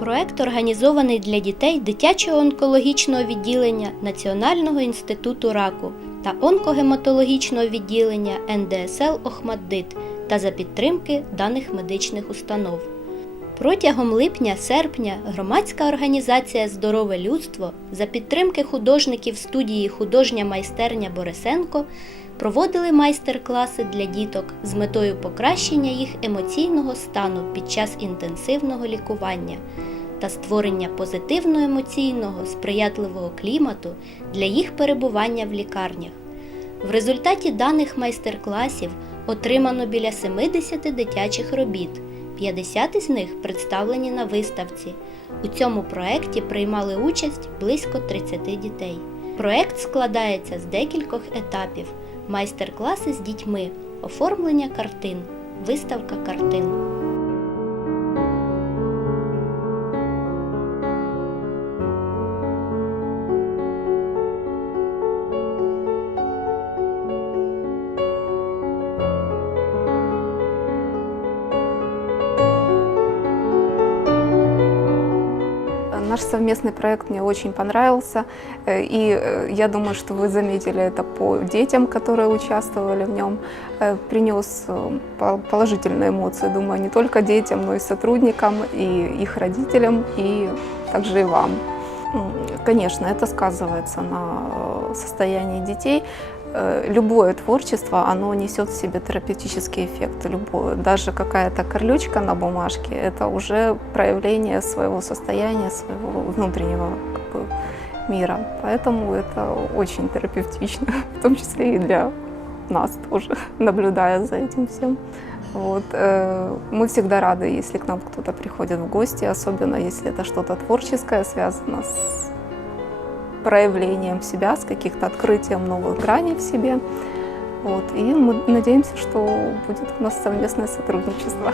Проект організований для дітей дитячого онкологічного відділення Національного інституту раку та онкогематологічного відділення НДСЛ Охмаддит та за підтримки даних медичних установ. Протягом липня-серпня громадська організація Здорове людство за підтримки художників студії Художня майстерня Борисенко проводили майстер-класи для діток з метою покращення їх емоційного стану під час інтенсивного лікування та створення позитивно-емоційного сприятливого клімату для їх перебування в лікарнях. В результаті даних майстер-класів отримано біля 70 дитячих робіт. 50 з них представлені на виставці. У цьому проєкті приймали участь близько 30 дітей. Проєкт складається з декількох етапів: майстер-класи з дітьми, оформлення картин, виставка картин. Наш совместный проект мне очень понравился, э, и э, я думаю, что вы заметили это по детям, которые участвовали в нем. Э, Принес э, по- положительные эмоции, думаю, не только детям, но и сотрудникам, и их родителям, и также и вам. М, Конечно, это сказывается на э, состоянии детей. Э, Любое творчество, оно несет в себе терапевтический эффект. Любое. Даже какая-то корлючка на бумажке – это уже проявление своего состояния, своего внутреннего как бы, мира. Поэтому это очень терапевтично, в том числе и для нас тоже, наблюдая за этим всем. Вот. э, Мы всегда рады, если к нам кто-то приходит в гости, особенно если это что-то творческое, связано с проявлением себя, с каких-то открытием новых граней в себе. Вот. И мы надеемся, что будет у нас совместное сотрудничество.